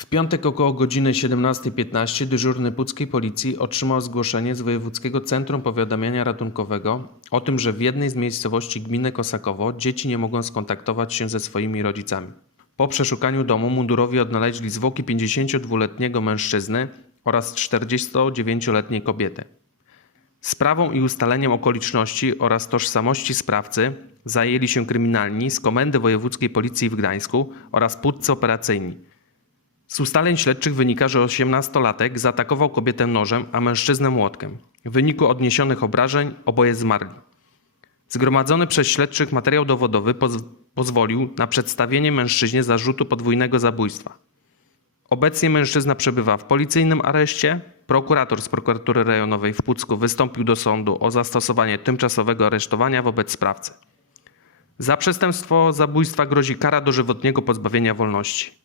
W piątek około godziny 17.15 dyżurny puckiej policji otrzymał zgłoszenie z Wojewódzkiego Centrum Powiadamiania Ratunkowego o tym, że w jednej z miejscowości gminy Kosakowo dzieci nie mogą skontaktować się ze swoimi rodzicami. Po przeszukaniu domu mundurowi odnaleźli zwłoki 52-letniego mężczyzny oraz 49-letniej kobiety. Sprawą i ustaleniem okoliczności oraz tożsamości sprawcy zajęli się kryminalni z Komendy Wojewódzkiej Policji w Gdańsku oraz płótcy operacyjni. Z ustaleń śledczych wynika, że 18-latek zaatakował kobietę nożem, a mężczyznę młotkiem. W wyniku odniesionych obrażeń oboje zmarli. Zgromadzony przez śledczych materiał dowodowy poz- pozwolił na przedstawienie mężczyźnie zarzutu podwójnego zabójstwa. Obecnie mężczyzna przebywa w policyjnym areszcie. Prokurator z prokuratury rejonowej w Pucku wystąpił do sądu o zastosowanie tymczasowego aresztowania wobec sprawcy. Za przestępstwo zabójstwa grozi kara dożywotniego pozbawienia wolności.